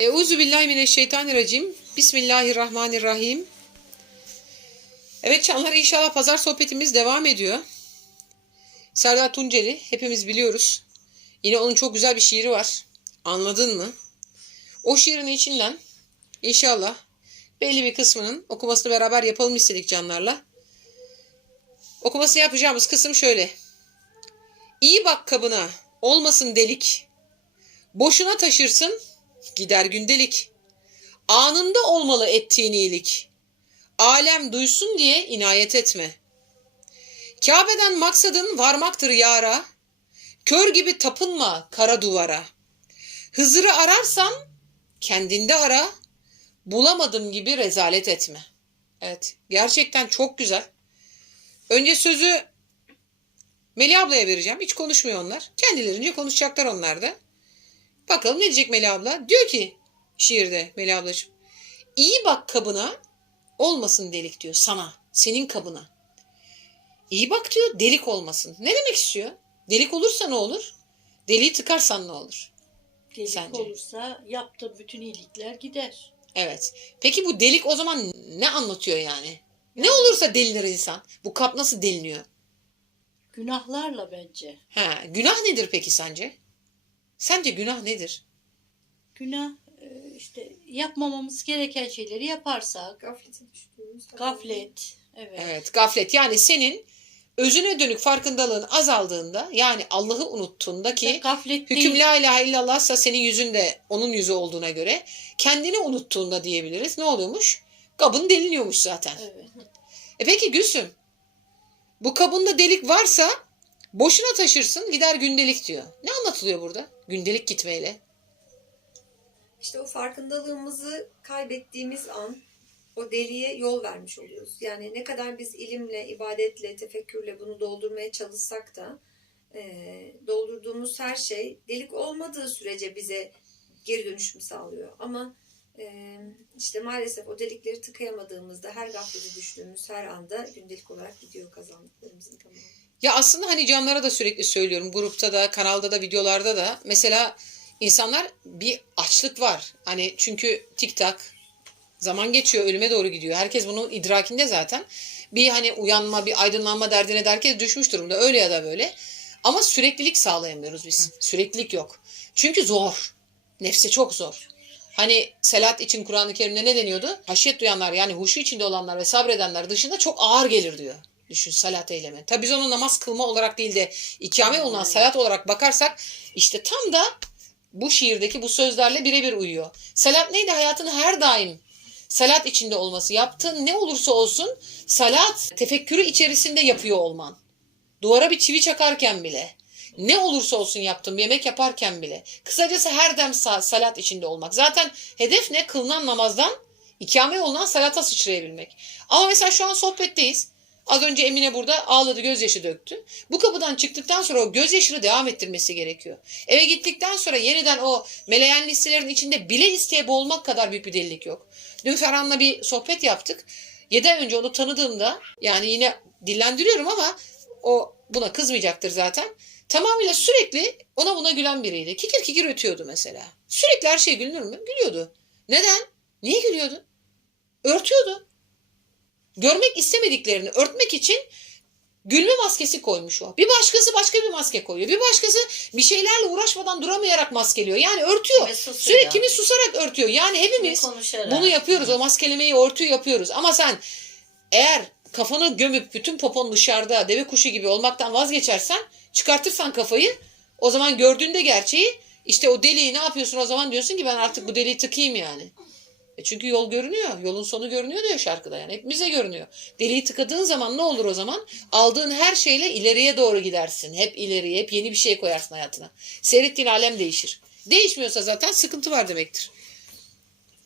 Euzu billahi mineşşeytanirracim. Bismillahirrahmanirrahim. Evet canlar inşallah pazar sohbetimiz devam ediyor. Serdar Tunceli hepimiz biliyoruz. Yine onun çok güzel bir şiiri var. Anladın mı? O şiirin içinden inşallah belli bir kısmının okumasını beraber yapalım istedik canlarla. Okumasını yapacağımız kısım şöyle. İyi bak kabına, olmasın delik. Boşuna taşırsın, gider gündelik. Anında olmalı ettiğin iyilik. Alem duysun diye inayet etme. Kabe'den maksadın varmaktır yara. Kör gibi tapınma kara duvara. Hızır'ı ararsan kendinde ara. Bulamadım gibi rezalet etme. Evet gerçekten çok güzel. Önce sözü Melih ablaya vereceğim. Hiç konuşmuyor onlar. Kendilerince konuşacaklar onlar da. Bakalım ne diyecek Melih abla? Diyor ki şiirde Melih ablacığım. İyi bak kabına olmasın delik diyor sana. Senin kabına. İyi bak diyor delik olmasın. Ne demek istiyor? Delik olursa ne olur? Deliği tıkarsan ne olur? Delik Sence? olursa yaptığı bütün iyilikler gider. Evet. Peki bu delik o zaman ne anlatıyor yani? Ne olursa delinir insan. Bu kap nasıl deliniyor? Günahlarla bence. Ha, günah nedir peki sence? Sence günah nedir? Günah e, işte yapmamamız gereken şeyleri yaparsak. Gaflete düştüğümüz Gaflet. Evet. Evet, gaflet. Yani senin özüne dönük farkındalığın azaldığında, yani Allah'ı unuttuğunda ki Gaflet hüküm değil. la ilahe illallahsa senin yüzünde onun yüzü olduğuna göre kendini unuttuğunda diyebiliriz. Ne oluyormuş? Kabın deliniyormuş zaten. Evet. E peki Gülsüm, bu kabında delik varsa boşuna taşırsın gider gündelik diyor. Ne anlatılıyor burada? Gündelik gitmeyle. İşte o farkındalığımızı kaybettiğimiz an o deliğe yol vermiş oluyoruz. Yani ne kadar biz ilimle, ibadetle, tefekkürle bunu doldurmaya çalışsak da e, doldurduğumuz her şey delik olmadığı sürece bize geri dönüşüm sağlıyor. Ama e, işte maalesef o delikleri tıkayamadığımızda her gaflete düştüğümüz her anda gündelik olarak gidiyor kazandıklarımızın tamamı. Ya aslında hani canlara da sürekli söylüyorum. Grupta da, kanalda da, videolarda da. Mesela insanlar bir açlık var. Hani çünkü tik tak zaman geçiyor, ölüme doğru gidiyor. Herkes bunun idrakinde zaten. Bir hani uyanma, bir aydınlanma derdine de herkes düşmüş durumda. Öyle ya da böyle. Ama süreklilik sağlayamıyoruz biz. Süreklilik yok. Çünkü zor. Nefse çok zor. Hani selat için Kur'an-ı Kerim'de ne deniyordu? Haşyet duyanlar yani huşu içinde olanlar ve sabredenler dışında çok ağır gelir diyor. Düşün salat eylemi. Tabi biz onu namaz kılma olarak değil de ikame olunan salat olarak bakarsak işte tam da bu şiirdeki bu sözlerle birebir uyuyor. Salat neydi? Hayatın her daim salat içinde olması. Yaptığın ne olursa olsun salat tefekkürü içerisinde yapıyor olman. Duvara bir çivi çakarken bile. Ne olursa olsun yaptığım yemek yaparken bile. Kısacası her dem sa- salat içinde olmak. Zaten hedef ne? Kılınan namazdan ikame yolundan salata sıçrayabilmek. Ama mesela şu an sohbetteyiz. Az önce Emine burada ağladı, gözyaşı döktü. Bu kapıdan çıktıktan sonra o gözyaşını devam ettirmesi gerekiyor. Eve gittikten sonra yeniden o meleyen listelerin içinde bile isteye boğulmak kadar büyük bir delilik yok. Dün Ferhan'la bir sohbet yaptık. 7 ay önce onu tanıdığımda yani yine dillendiriyorum ama o buna kızmayacaktır zaten. Tamamıyla sürekli ona buna gülen biriydi. Kikir kikir ötüyordu mesela. Sürekli her şey gülünür mü? Gülüyordu. Neden? Niye gülüyordu? Örtüyordu. Görmek istemediklerini örtmek için gülme maskesi koymuş o. Bir başkası başka bir maske koyuyor. Bir başkası bir şeylerle uğraşmadan duramayarak maskeliyor. Yani örtüyor. Sürekli kimi susarak örtüyor. Yani hepimiz bunu yapıyoruz. O maskelemeyi, örtüyü yapıyoruz. Ama sen eğer kafanı gömüp bütün popon dışarıda deve kuşu gibi olmaktan vazgeçersen çıkartırsan kafayı o zaman gördüğünde gerçeği işte o deliği ne yapıyorsun o zaman diyorsun ki ben artık bu deliği tıkayım yani. E çünkü yol görünüyor. Yolun sonu görünüyor diyor şarkıda yani. Hepimize görünüyor. Deliği tıkadığın zaman ne olur o zaman? Aldığın her şeyle ileriye doğru gidersin. Hep ileriye, hep yeni bir şey koyarsın hayatına. Seyrettiğin alem değişir. Değişmiyorsa zaten sıkıntı var demektir.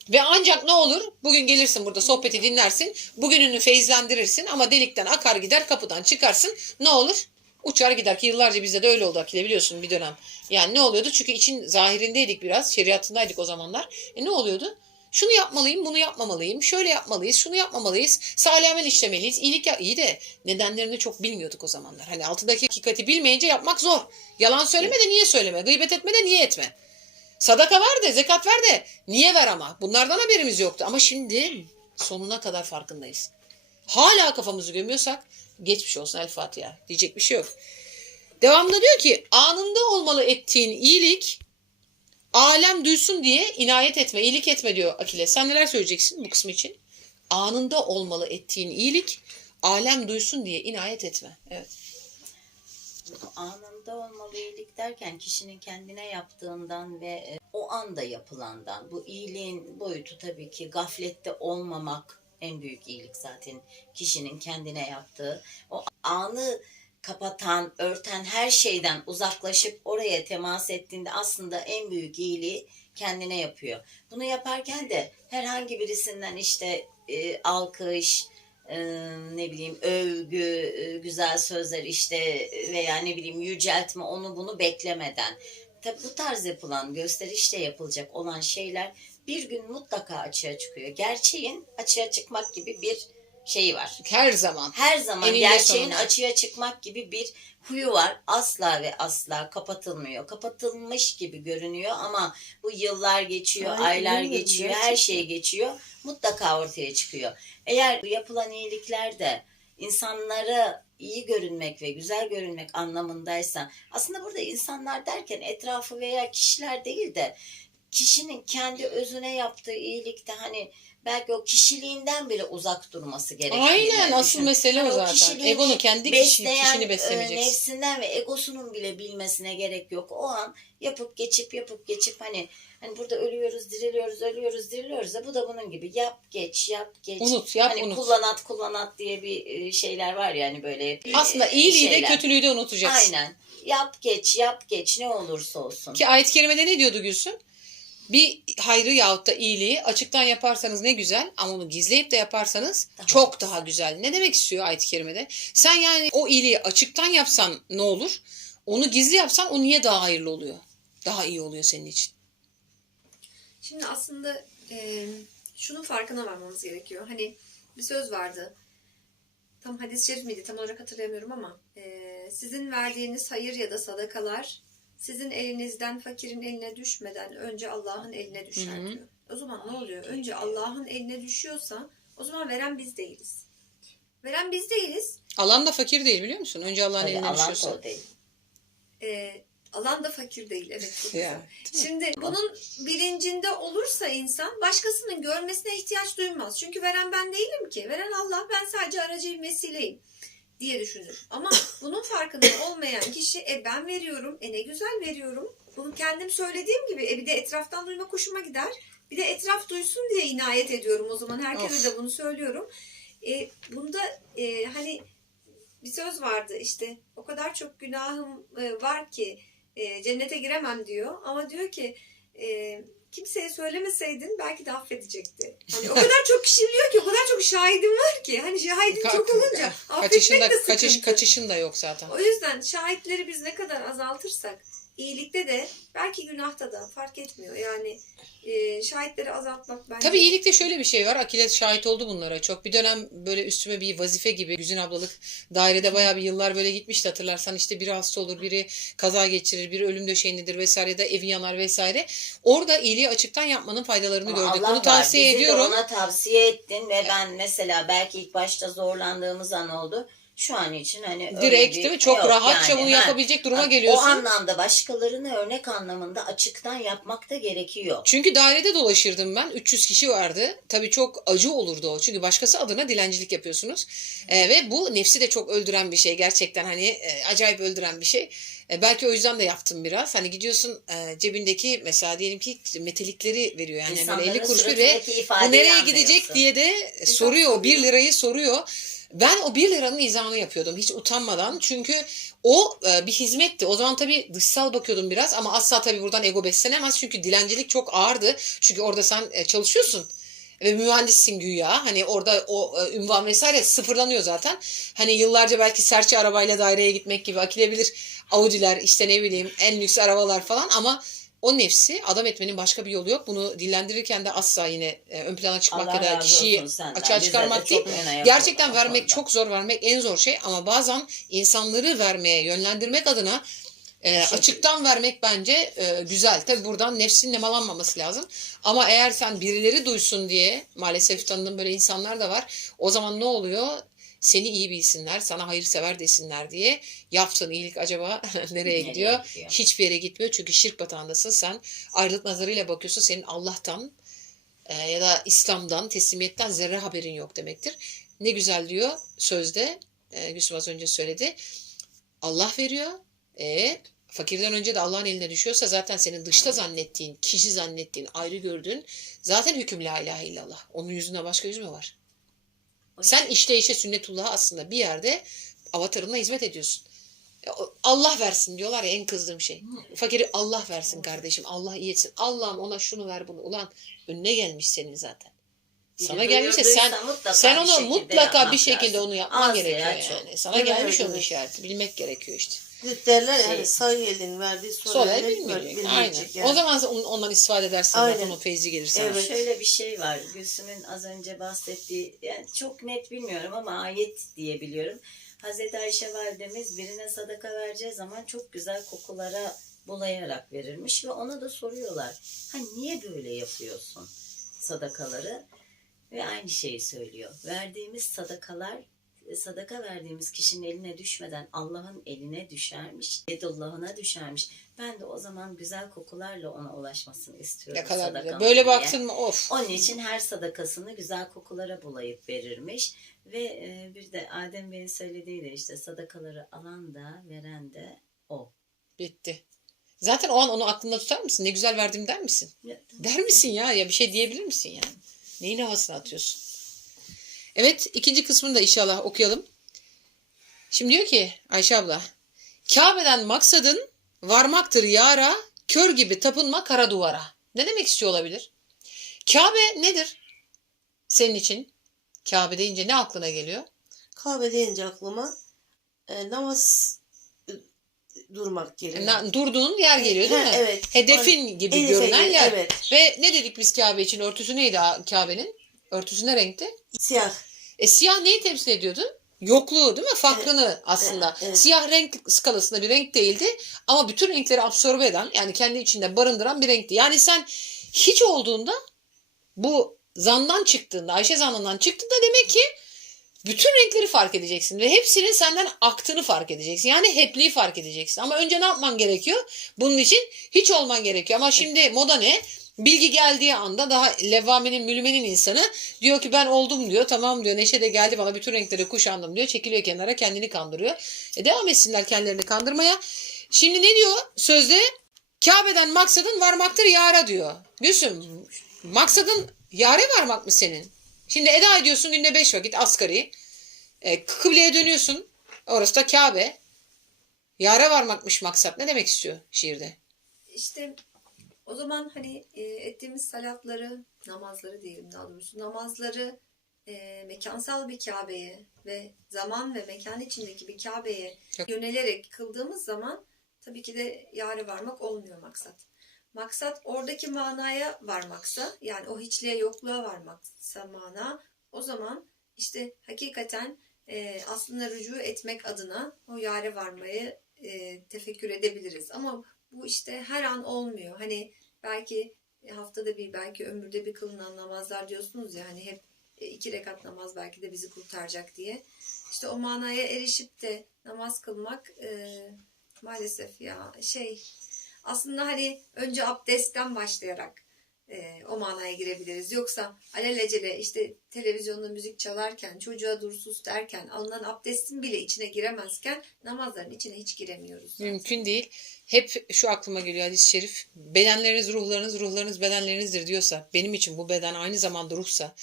Ve ancak ne olur? Bugün gelirsin burada sohbeti dinlersin. Bugününü feyizlendirirsin ama delikten akar gider kapıdan çıkarsın. Ne olur? Uçar gider ki yıllarca bizde de öyle oldu Akile biliyorsun bir dönem. Yani ne oluyordu? Çünkü için zahirindeydik biraz. Şeriatındaydık o zamanlar. E ne oluyordu? Şunu yapmalıyım, bunu yapmamalıyım. Şöyle yapmalıyız, şunu yapmamalıyız. Salih amel işlemeliyiz. İyilik ya iyi de nedenlerini çok bilmiyorduk o zamanlar. Hani altındaki hakikati bilmeyince yapmak zor. Yalan söyleme de niye söyleme? Gıybet etme de niye etme? Sadaka ver de, zekat ver de. Niye ver ama? Bunlardan haberimiz yoktu. Ama şimdi sonuna kadar farkındayız. Hala kafamızı gömüyorsak geçmiş olsun El Fatiha. Diyecek bir şey yok. Devamında diyor ki anında olmalı ettiğin iyilik alem duysun diye inayet etme, iyilik etme diyor Akile. Sen neler söyleyeceksin bu kısmı için? Anında olmalı ettiğin iyilik alem duysun diye inayet etme. Evet. anında olmalı iyilik derken kişinin kendine yaptığından ve e, o anda yapılandan bu iyiliğin boyutu tabii ki gaflette olmamak en büyük iyilik zaten kişinin kendine yaptığı o anı kapatan, örten her şeyden uzaklaşıp oraya temas ettiğinde aslında en büyük iyiliği kendine yapıyor. Bunu yaparken de herhangi birisinden işte e, alkış, e, ne bileyim övgü, e, güzel sözler işte veya ne bileyim yüceltme onu bunu beklemeden. Tabi bu tarz yapılan gösterişte yapılacak olan şeyler bir gün mutlaka açığa çıkıyor. Gerçeğin açığa çıkmak gibi bir şeyi var. Her zaman. Her zaman Eninde gerçeğin sonunda. açığa çıkmak gibi bir huyu var. Asla ve asla kapatılmıyor. Kapatılmış gibi görünüyor ama bu yıllar geçiyor, Aynen aylar geçiyor, her gerçekten. şey geçiyor. Mutlaka ortaya çıkıyor. Eğer bu yapılan iyilikler de insanlara iyi görünmek ve güzel görünmek anlamındaysa aslında burada insanlar derken etrafı veya kişiler değil de kişinin kendi özüne yaptığı iyilikte hani belki o kişiliğinden bile uzak durması gerekiyor. Aynen asıl mesele Hani o zaten. Egonu kendi kişi, kişini e, beslemeyeceksin. nefsinden ve egosunun bile bilmesine gerek yok. O an yapıp geçip yapıp geçip hani hani burada ölüyoruz, diriliyoruz, ölüyoruz, diriliyoruz da bu da bunun gibi yap geç, yap geç. Unut, yap hani unut. kullanat kullanat diye bir e, şeyler var yani böyle. Aslında e, iyiliği de şeyler. kötülüğü de unutacaksın. Aynen. Yap geç, yap geç ne olursa olsun. Ki ayet-i kerimede ne diyordu Gülsün? Bir hayrı yahut da iyiliği açıktan yaparsanız ne güzel ama onu gizleyip de yaparsanız Daha çok güzel. daha güzel. Ne demek istiyor ayet-i kerimede? Sen yani o iyiliği açıktan yapsan ne olur? Onu gizli yapsan o niye daha hayırlı oluyor? Daha iyi oluyor senin için. Şimdi aslında e, şunun farkına varmamız gerekiyor. Hani bir söz vardı. Tam hadis-i şerif miydi tam olarak hatırlayamıyorum ama e, sizin verdiğiniz hayır ya da sadakalar sizin elinizden fakirin eline düşmeden önce Allah'ın eline düşer Hı hı. diyor. O zaman ne oluyor? Önce Allah'ın eline düşüyorsa o zaman veren biz değiliz. Veren biz değiliz. Alan da fakir değil biliyor musun? Önce Allah'ın Tabii eline Allah da düşüyorsa. o değil. E, alan da fakir değil. Evet. Ya, değil mi? Şimdi bunun bilincinde olursa insan başkasının görmesine ihtiyaç duymaz. Çünkü veren ben değilim ki. Veren Allah ben sadece aracıyım vesileyim diye düşünür. Ama bunun farkında olmayan kişi e ben veriyorum e ne güzel veriyorum. Bunu kendim söylediğim gibi e bir de etraftan duymak hoşuma gider. Bir de etraf duysun diye inayet ediyorum o zaman. Herkese de bunu söylüyorum. E, bunda e, hani bir söz vardı işte o kadar çok günahım e, var ki e, cennete giremem diyor. Ama diyor ki e, kimseye söylemeseydin belki de affedecekti. Hani o kadar çok kişi biliyor ki o kadar çok şahidim var ki. Hani şahidim çok olunca kaçışın affetmek da, de kaçış, sıkıntı. kaçışın da yok zaten. O yüzden şahitleri biz ne kadar azaltırsak iyilikte de belki günahta da fark etmiyor. Yani e, şahitleri azaltmak bence Tabii iyilikte şöyle bir şey var. Akile şahit oldu bunlara çok. Bir dönem böyle üstüme bir vazife gibi Güzin ablalık dairede bayağı bir yıllar böyle gitmişti hatırlarsan. işte biri hasta olur, biri kaza geçirir, biri ölüm döşeğindedir vesaire ya da evi yanar vesaire. Orada iyiliği açıktan yapmanın faydalarını Ama gördük. Allah Bunu var. tavsiye Bizi de ediyorum. ona tavsiye ettin ve ben mesela belki ilk başta zorlandığımız an oldu. Şu an için hani Direkt değil mi? Çok yok rahatça yani. bunu Ha. yapabilecek duruma O geliyorsun. anlamda başkalarını örnek anlamında açıktan yapmak da gerekiyor. Çünkü dairede dolaşırdım ben. 300 kişi vardı. Tabii çok acı olurdu o. Çünkü başkası adına dilencilik yapıyorsunuz. Ee, ve bu nefsi de çok öldüren bir şey. Gerçekten hani e, acayip öldüren bir şey. E, belki o yüzden de yaptım biraz. Hani gidiyorsun e, cebindeki mesela diyelim ki metelikleri veriyor. Yani böyle İnsanların 50 kuruş ve bu nereye gidecek diye de soruyor. 1 lirayı soruyor. Ben o 1 liranın izahını yapıyordum hiç utanmadan. Çünkü o e, bir hizmetti. O zaman tabii dışsal bakıyordum biraz ama asla tabii buradan ego beslenemez. Çünkü dilencilik çok ağırdı. Çünkü orada sen e, çalışıyorsun ve mühendissin güya. Hani orada o e, ünvan vesaire sıfırlanıyor zaten. Hani yıllarca belki serçe arabayla daireye gitmek gibi akilebilir. Audi'ler işte ne bileyim en lüks arabalar falan ama o nefsi adam etmenin başka bir yolu yok. Bunu dillendirirken de asla yine e, ön plana çıkmak Allah ya da kişiyi açığa de çıkarmak değil. Gerçekten vermek çok zor, vermek en zor şey ama bazen insanları vermeye, yönlendirmek adına E, Şey- açıktan vermek bence e, güzel. Tabi buradan nefsin nemalanmaması lazım. Ama eğer sen birileri duysun diye maalesef tanıdığım böyle insanlar da var. O zaman ne oluyor? Seni iyi bilsinler, sana hayırsever desinler diye yaptığın iyilik acaba nereye Nereye gidiyor? gidiyor? Hiçbir yere gitmiyor çünkü şirk batağındasın. Sen ayrılık nazarıyla bakıyorsun. Senin Allah'tan e, ya da İslam'dan, teslimiyetten zerre haberin yok demektir. Ne güzel diyor sözde, e, Gülsüm az önce söyledi. Allah veriyor. E, fakirden önce de Allah'ın eline düşüyorsa zaten senin dışta zannettiğin, kişi zannettiğin, ayrı gördüğün zaten hüküm la ilahe illallah. Onun yüzünden başka yüz mü var? Sen işte işe sünnetullah'a aslında bir yerde avatarına hizmet ediyorsun. O- Allah versin diyorlar ya en kızdığım şey. Fakiri Allah versin kardeşim. Allah iyi etsin. Allah'ım ona şunu ver bunu. Ulan önüne gelmiş senin zaten. Sana gelmişse sen sen bir onu şekilde mutlaka bir şekilde lazım. onu yapman Az gerekiyor çok. yani. Sana Evet, gelmiş onun işareti. Bilmek gerekiyor işte. Derler Şey- yani sağ elin verdiği sol, el bilmeyecek. Aynen. yani. O zaman on- ondan istifade edersin zaten Aynen. o feyzi gelir sana. Evet. Şöyle bir şey var. Gülsüm'ün az önce bahsettiği, yani çok net bilmiyorum ama ayet diye biliyorum. Hazreti Ayşe validemiz birine sadaka vereceği zaman çok güzel kokulara bulayarak verirmiş ve ona da soruyorlar. Ha niye böyle yapıyorsun sadakaları? Ve aynı şeyi söylüyor. Verdiğimiz sadakalar sadaka verdiğimiz kişinin eline düşmeden Allah'ın eline düşermiş. Yedullah'ına düşermiş. Ben de o zaman güzel kokularla ona ulaşmasını istiyorum. Ne kadar güzel. Böyle diye. baktın mı of. Onun için her sadakasını güzel kokulara bulayıp verirmiş. Ve e, bir de Adem Bey'in söylediği de işte sadakaları alan da veren de o. Bitti. Zaten o an onu aklında tutar mısın? Ne güzel verdim der misin? Der misin ya? Ya bir şey diyebilir misin yani? Neyin havasını atıyorsun? Evet ikinci kısmını da inşallah okuyalım. Şimdi diyor ki Ayşe abla. Kabe'den maksadın varmaktır yara, kör gibi tapınma kara duvara. Ne demek istiyor olabilir? Kabe nedir? Senin için Kabe deyince ne aklına geliyor? Kahve deyince aklıma e, namaz durmak geliyor. Durduğun yer geliyor değil Ha, mi? Evet. Hedefin gibi Hedefe görünen gel- yer. Evet. Ve ne dedik biz Kabe için? Örtüsü neydi Kabe'nin? Örtüsü ne renkti? Siyah. E siyah neyi temsil ediyordu? Yokluğu değil mi? Fakrını aslında. evet. Siyah renk skalasında bir renk değildi ama bütün renkleri absorbe eden yani kendi içinde barındıran bir renkti. Yani sen hiç olduğunda bu zandan çıktığında, Ayşe zannından çıktığında demek ki bütün renkleri fark edeceksin ve hepsinin senden aktığını fark edeceksin. Yani hepliği fark edeceksin. Ama önce ne yapman gerekiyor? Bunun için hiç olman gerekiyor. Ama şimdi moda ne? Bilgi geldiği anda daha levvamenin, mülümenin insanı diyor ki ben oldum diyor. Tamam diyor. Neşe de geldi bana bütün renkleri kuşandım diyor. Çekiliyor kenara kendini kandırıyor. E devam etsinler kendilerini kandırmaya. Şimdi ne diyor sözde? Kabe'den maksadın varmaktır yara diyor. Gülsüm maksadın yare varmak mı senin? Şimdi eda ediyorsun günde beş vakit asgari. E, kıbleye dönüyorsun. Orası da Kabe. Yare varmakmış maksat. Ne demek istiyor şiirde? İşte o zaman hani e, ettiğimiz salatları, namazları diyelim daha doğrusu, namazları e, mekansal bir Kabe'ye ve zaman ve mekan içindeki bir Kabe'ye yönelerek kıldığımız zaman tabii ki de yare varmak olmuyor maksat. Maksat oradaki manaya varmaksa yani o hiçliğe yokluğa varmaksa mana o zaman işte hakikaten e, aslında rücu etmek adına o yare varmayı e, tefekkür edebiliriz. Ama bu işte her an olmuyor. Hani belki haftada bir, belki ömürde bir kılınan namazlar diyorsunuz ya hani hep e, iki rekat namaz belki de bizi kurtaracak diye. İşte o manaya erişip de namaz kılmak e, maalesef ya şey aslında hani önce abdestten başlayarak e, o manaya girebiliriz. Yoksa alelacele işte televizyonda müzik çalarken, çocuğa dursuz derken, alınan abdestin bile içine giremezken namazların içine hiç giremiyoruz. zaten. Mümkün değil. Hep şu aklıma geliyor hadis-i şerif. Bedenleriniz ruhlarınız, ruhlarınız bedenlerinizdir diyorsa, benim için bu beden aynı zamanda ruhsa,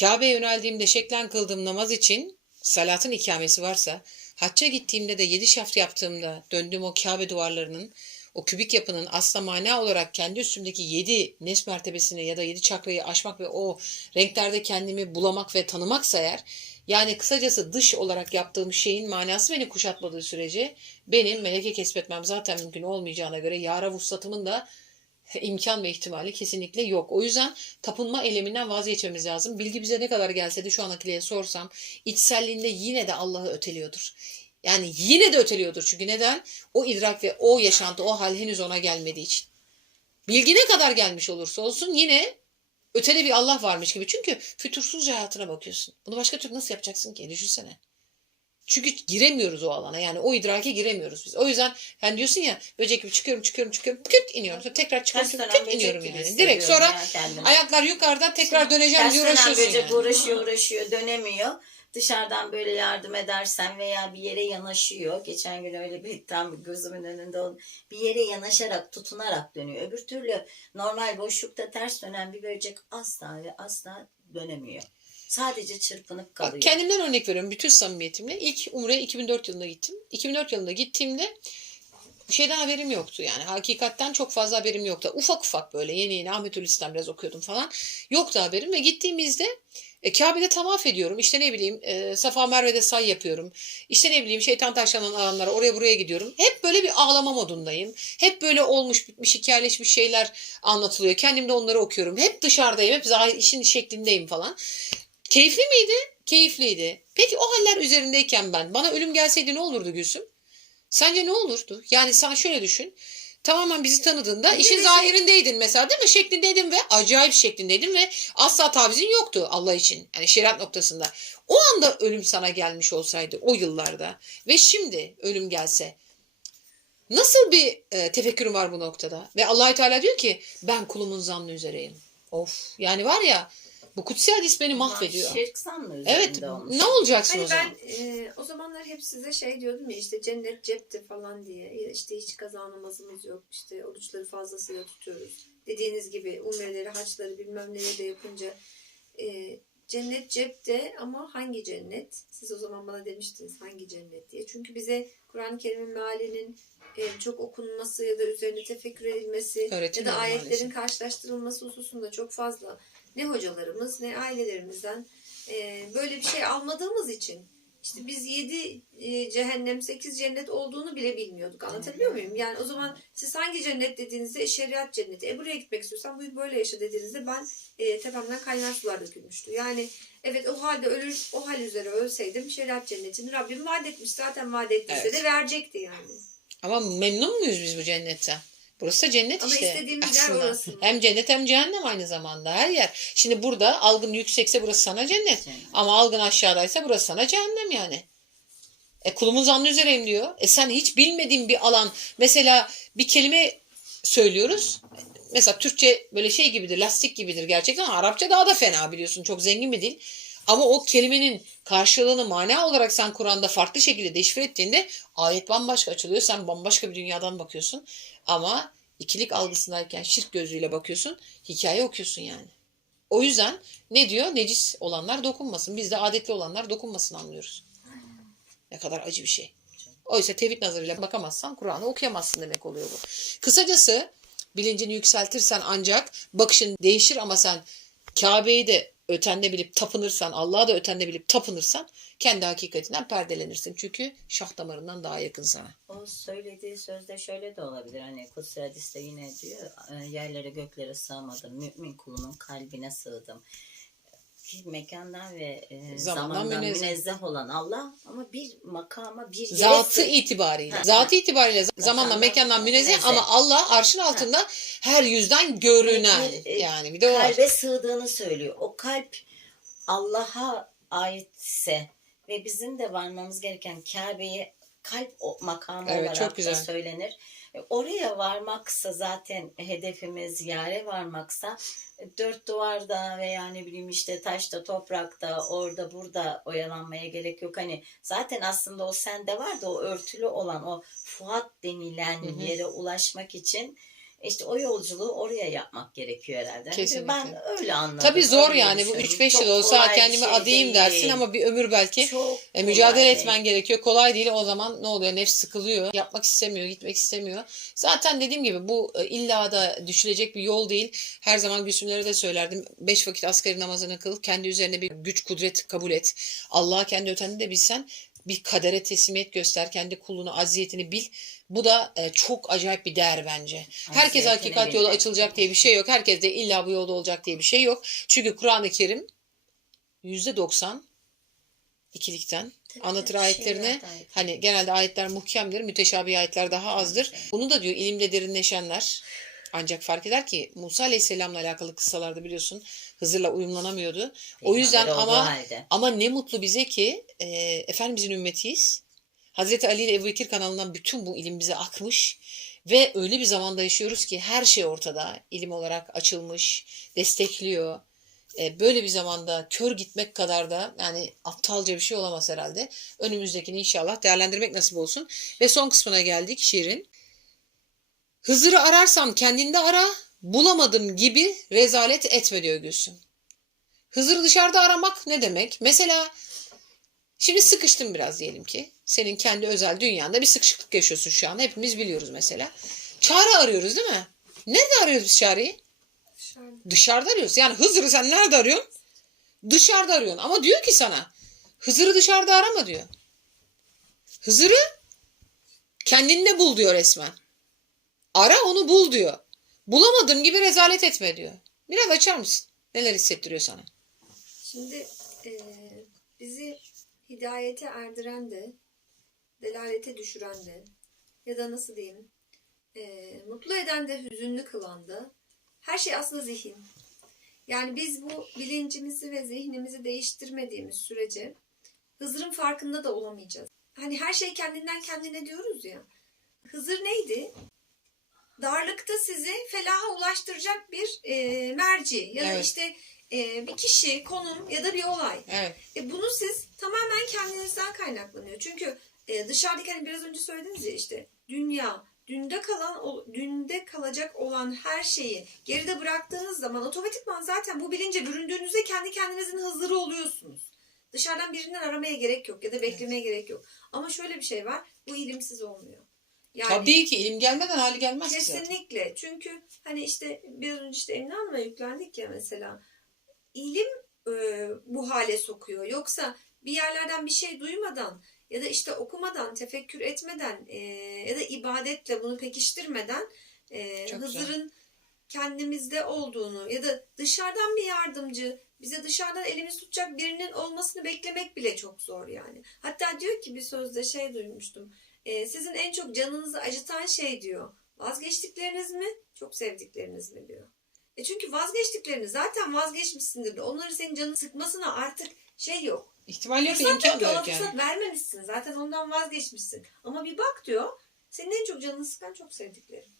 Kabe'ye yöneldiğimde şeklen kıldığım namaz için salatın ikamesi varsa, hacca gittiğimde de yedi şaft yaptığımda döndüğüm o Kabe duvarlarının, o kübik yapının asla mana olarak kendi üstümdeki yedi nes mertebesini ya da yedi çakrayı aşmak ve o renklerde kendimi bulamak ve tanımaksa eğer, yani kısacası dış olarak yaptığım şeyin manası beni kuşatmadığı sürece benim meleke kesbetmem zaten mümkün olmayacağına göre yara vuslatımın da imkan ve ihtimali kesinlikle yok. O yüzden tapınma eyleminden vazgeçmemiz lazım. Bilgi bize ne kadar gelse de şu an Akile'ye sorsam içselliğinde yine de Allah'ı öteliyordur. Yani yine de öteliyordur. Çünkü neden? O idrak ve o yaşantı, o hal henüz ona gelmediği için. Bilgi ne kadar gelmiş olursa olsun yine öteli bir Allah varmış gibi. Çünkü fütursuzca hayatına bakıyorsun. Bunu başka türlü nasıl yapacaksın ki? Düşünsene. Çünkü giremiyoruz o alana. Yani o idrake giremiyoruz biz. O yüzden yani diyorsun ya böcek gibi çıkıyorum çıkıyorum çıkıyorum küt iniyorum. Sonra tekrar çıkıyorum küt, küt iniyorum yani. Direkt sonra ya ayaklar yukarıda tekrar döneceğim diye uğraşıyorsun böcek yani. uğraşıyor uğraşıyor dönemiyor. Dışarıdan böyle yardım edersen veya bir yere yanaşıyor. Geçen gün öyle bir tam gözümün önünde oldu. Bir yere yanaşarak tutunarak dönüyor. Öbür türlü normal boşlukta ters dönen bir böcek asla ve asla dönemiyor. Sadece çırpınıp kalıyor. Bak kendimden örnek veriyorum bütün samimiyetimle. İlk Umre'ye 2004 yılında gittim. 2004 yılında gittiğimde şeyden haberim yoktu yani. Hakikatten çok fazla haberim yoktu. Ufak ufak böyle yeni yeni Ahmetül İslam biraz okuyordum falan. Yoktu haberim ve gittiğimizde e, Kabe'de tavaf ediyorum. İşte ne bileyim e, Safa Merve'de say yapıyorum. İşte ne bileyim şeytan taşlanan alanlara oraya buraya gidiyorum. Hep böyle bir ağlama modundayım. Hep böyle olmuş bitmiş hikayeleşmiş şeyler anlatılıyor. Kendim de onları okuyorum. Hep dışarıdayım. Hep zahir işin şeklindeyim falan. Keyifli miydi? Keyifliydi. Peki o haller üzerindeyken ben bana ölüm gelseydi ne olurdu Gülsüm? Sence ne olurdu? Yani sen şöyle düşün. Tamamen bizi tanıdığında işin zahirindeydin mesela değil mi? Şeklindeydin ve acayip şeklindeydin ve asla tavizin yoktu Allah için. Yani şeriat noktasında. O anda ölüm sana gelmiş olsaydı o yıllarda ve şimdi ölüm gelse nasıl bir e, tefekkürün var bu noktada? Ve allah Teala diyor ki ben kulumun zannı üzereyim. Of yani var ya bu kutsi hadis beni mahvediyor. Şirk sanlı Evet olmuş. ne olacaksın Hani o zaman? ben e, o zamanlar hep size şey diyordum ya işte cennet cepte falan diye. İşte hiç kaza namazımız yok. işte oruçları fazlasıyla tutuyoruz. Dediğiniz gibi umreleri, haçları bilmem neleri de yapınca e, cennet cepte ama hangi cennet? Siz o zaman bana demiştiniz hangi cennet diye. Çünkü bize Kur'an-ı Kerim'in mealinin e, çok okunması ya da üzerine tefekkür edilmesi ya da ayetlerin maalesef. karşılaştırılması hususunda çok fazla ne hocalarımız ne ailelerimizden e, böyle bir şey almadığımız için işte biz yedi e, cehennem sekiz cennet olduğunu bile bilmiyorduk. Anlatabiliyor muyum? Yani o zaman siz hangi cennet dediğinizde şeriat cenneti. E buraya gitmek istiyorsan bu böyle yaşa dediğinizde ben e, tepemden kaynar sular dökülmüştü. Yani evet o halde ölür o hal üzere ölseydim şeriat cennetini Rabbim vaat etmiş. Zaten vaat ettiyse Evet. de verecekti yani. Ama memnun muyuz biz bu cennetten? Burası da cennet Ama işte. istediğimiz yer aslında. orası. Hem cennet hem cehennem aynı zamanda her yer. Şimdi burada algın yüksekse burası sana cennet. Cennet. Ama algın aşağıdaysa burası sana cehennem yani. E kulumun zannı üzereyim diyor. E sen hiç bilmediğin bir alan mesela bir kelime söylüyoruz. Mesela Türkçe böyle şey gibidir, lastik gibidir gerçekten ama Arapça daha da fena biliyorsun. Çok zengin bir dil. Ama o kelimenin karşılığını mana olarak sen Kur'an'da farklı şekilde deşifre ettiğinde ayet bambaşka açılıyor. Sen bambaşka bir dünyadan bakıyorsun. Ama ikilik algısındayken şirk gözüyle bakıyorsun. Hikaye okuyorsun yani. O yüzden ne diyor? Necis olanlar dokunmasın. Biz de adetli olanlar dokunmasın anlıyoruz. Ne kadar acı bir şey. Oysa tevhid nazarıyla bakamazsan Kur'an'ı okuyamazsın demek oluyor bu. Kısacası bilincini yükseltirsen ancak bakışın değişir ama sen Kabe'yi de ötende bilip tapınırsan, Allah'a da ötende bilip tapınırsan kendi hakikatinden perdelenirsin. Çünkü şah damarından daha yakın sana. O söylediği sözde şöyle de olabilir. Hani Kutsi Hadis'te yine diyor yerlere göklere sığmadım. Mümin kulunun kalbine sığdım. Bir mekandan ve e, Zamandan zamandan, münezzeh. münezzeh. olan Allah ama bir makama bir yere Zatı itibariyle. Ha, Zatı itibariyle zamanla mekandan münezzeh münezzeh. ama Allah arşın altında her yüzden görünen. Bir, e, Yani bir de o var. kalbe sığdığını söylüyor. O kalp Allah'a aitse ve bizim de varmamız gereken Kabe'ye kalp o makamı Evet, olarak çok da güzel. söylenir. E, Oraya varmaksa zaten hedefimiz yare varmaksa e, dört duvarda veya ne bileyim işte taşta, toprakta, orada burada oyalanmaya gerek yok. Hani zaten aslında o sende var da o örtülü olan o fuat denilen Hı hı. yere ulaşmak için işte o yolculuğu oraya yapmak gerekiyor herhalde. Kesinlikle. Ben öyle anladım. Tabii zor öyle yani bu düşündüm. 3-5 Çok yıl olsa kendimi şey adayım değil. dersin ama bir ömür belki E, mücadele kolay etmen değil. gerekiyor. Kolay değil. O zaman ne oluyor? Nefs sıkılıyor. Yapmak istemiyor, gitmek istemiyor. Zaten dediğim gibi bu e, illa da düşülecek bir yol değil. Her zaman Gülsümlere de söylerdim. Beş vakit asgari namazını kıl. Kendi üzerine bir güç, kudret kabul et. Allah'a kendi öteni de bilsen bir kadere teslimiyet göster. Kendi kulluğunu, aziyetini bil. Bu da e, çok acayip bir değer bence. Herkes hakikat yolu açılacak diye bir şey yok. Herkes de illa bu yolda olacak diye bir şey yok. Çünkü Kur'an-ı Kerim yüzde doksan ikilikten Tabii, Anlatır tabii, ayetlerine. ayet. Hani genelde ayetler muhkemdir, müteşabih ayetler daha azdır. Bunu da diyor ilimde derinleşenler ancak fark eder ki Musa Aleyhisselam'la alakalı kıssalarda biliyorsun Hızır'la uyumlanamıyordu. O yüzden ama ama ne mutlu bize ki e, Efendimizin ümmetiyiz. Hazreti Ali ile Ebu kanalından bütün bu ilim bize akmış. Ve öyle bir zamanda yaşıyoruz ki her şey ortada. İlim olarak açılmış, destekliyor. E, böyle bir zamanda kör gitmek kadar da yani aptalca bir şey olamaz herhalde. Önümüzdekini inşallah değerlendirmek nasip olsun. Ve son kısmına geldik şiirin. Hızır'ı ararsam kendinde ara, bulamadım gibi rezalet etme diyor Gülsüm. Hızır'ı dışarıda aramak ne demek? Mesela şimdi sıkıştın biraz diyelim ki. Senin kendi özel dünyanda bir sıkışıklık yaşıyorsun şu an. Hepimiz biliyoruz mesela. Çağrı arıyoruz değil mi? Nerede arıyoruz biz çağrıyı? Dışarıda. Dışarıda arıyoruz. Yani Hızır'ı sen nerede arıyorsun? Dışarıda arıyorsun. Ama diyor ki sana Hızır'ı dışarıda arama diyor. Hızır'ı kendinde bul diyor resmen. Ara onu bul diyor. Bulamadığım gibi rezalet etme diyor. Biraz açar mısın? Neler hissettiriyor sana? Şimdi e, bizi hidayete erdiren de, delalete düşüren de ya da nasıl diyeyim, e, mutlu eden de, hüzünlü kılan da her şey aslında zihin. Yani biz bu bilincimizi ve zihnimizi değiştirmediğimiz sürece Hızır'ın farkında da olamayacağız. Hani her şey kendinden kendine diyoruz ya. Hızır neydi? Darlıkta sizi felaha ulaştıracak bir e, merci ya da Evet. işte e, bir kişi, konum ya da bir olay. Evet. E bunu siz tamamen kendinizden kaynaklanıyor. Çünkü e, dışarıdaki hani biraz önce söylediniz ya işte dünya, dünde kalan, o- dünde kalacak olan her şeyi geride bıraktığınız zaman otomatikman zaten bu bilince büründüğünüzde kendi kendinizin hızırı oluyorsunuz. Dışarıdan birinden aramaya gerek yok ya da beklemeye gerek yok. Ama şöyle bir şey var, bu ilimsiz olmuyor. Yani Tabii ki ilim gelmeden hali gelmez ki zaten. Kesinlikle. Çünkü hani işte biraz önce işte Emine Hanım'a yüklendik ya mesela. İlim e, bu hale sokuyor. Yoksa bir yerlerden bir şey duymadan ya da işte okumadan, tefekkür etmeden e, ya da ibadetle bunu pekiştirmeden e, Çok güzel. Hızır'ın kendimizde olduğunu ya da dışarıdan bir yardımcı, bize dışarıdan elimiz tutacak birinin olmasını beklemek bile çok zor yani. Hatta diyor ki bir sözde şey duymuştum. E, sizin en çok canınızı acıtan şey diyor. Vazgeçtikleriniz mi, çok sevdikleriniz mi diyor. E çünkü vazgeçtiklerini zaten vazgeçmişsindir. de Onları senin canını sıkmasına artık şey yok. İhtimal yok, Fırsat imkan yok. yani. fırsat vermemişsin. Zaten ondan vazgeçmişsin. Ama bir bak diyor. Senin en çok canını sıkan çok sevdiklerin.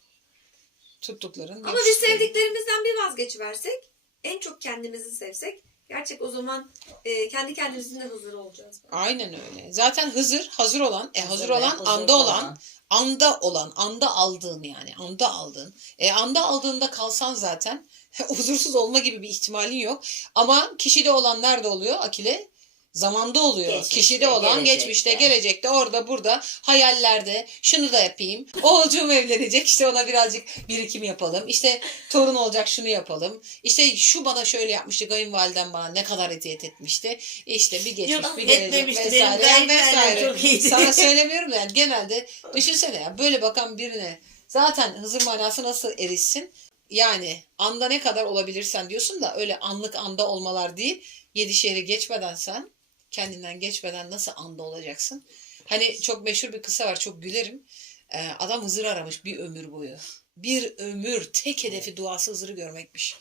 Tuttukların. Ama biz sevdiklerimizden bir vazgeçiversek, en çok kendimizi sevsek, gerçek o zaman e, kendi kendimizin de huzur olacağız. Aynen öyle. Zaten Hızır hazır olan, e hazır Hazır olan, huzurlu anda olan, olan. anda olan, anda aldığın yani, anda aldığın. E anda aldığında kalsan zaten huzursuz olma gibi bir ihtimalin yok. Ama kişide olan nerede oluyor Akile? Zamanda oluyor. Geçmişte, kişide olan gelecekte. geçmişte, gelecekte, orada, burada, hayallerde, şunu da yapayım. Oğulcuğum evlenecek, işte ona birazcık birikim yapalım. İşte torun olacak, şunu yapalım. İşte şu bana şöyle yapmıştı, kayınvalidem bana ne kadar eziyet etmişti. İşte bir geçmiş, Yok, bir gelecek vesaire. Benim vesaire. iyiydi. Sana söylemiyorum yani genelde düşünsene ya böyle bakan birine zaten Hızır manası nasıl erişsin? Yani anda ne kadar olabilirsen diyorsun da öyle anlık anda olmalar değil. Yedi şehri geçmeden sen kendinden geçmeden nasıl anda olacaksın? Hani çok meşhur bir kısa var çok gülerim. Ee, adam Hızır aramış bir ömür boyu. Bir ömür tek hedefi duası Hızır'ı görmekmiş.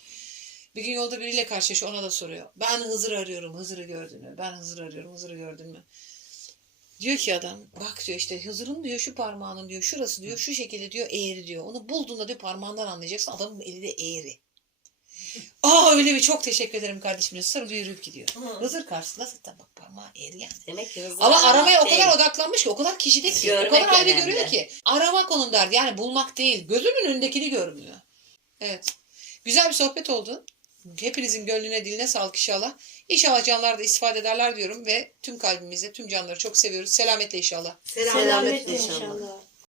Bir gün yolda biriyle karşılaşıyor ona da soruyor. Ben Hızır arıyorum Hızır'ı gördün mü? Ben Hızır arıyorum Hızır'ı gördün mü? Diyor ki adam bak diyor işte Hızır'ın diyor şu parmağının diyor şurası diyor şu şekilde diyor eğri diyor. Onu bulduğunda diyor parmağından anlayacaksın adamın eli de eğri. Aa öyle mi çok teşekkür ederim kardeşim diyor. Sarılıyor yürüyüp gidiyor. Hızır karşısında zaten bak parmağı eğri yani. Demek ki hızlı Ama aramaya o değil. kadar odaklanmış ki o kadar kişide ki o Görmek kadar ayrı önemli. görüyor ki. Aramak onun derdi yani bulmak değil. Gözümün önündekini görmüyor. Evet. Güzel bir sohbet oldu. Hepinizin gönlüne diline sağlık inşallah. İnşallah canlar da istifade ederler diyorum ve tüm kalbimizle tüm canları çok seviyoruz. Selametle inşallah. Selametle inşallah. inşallah.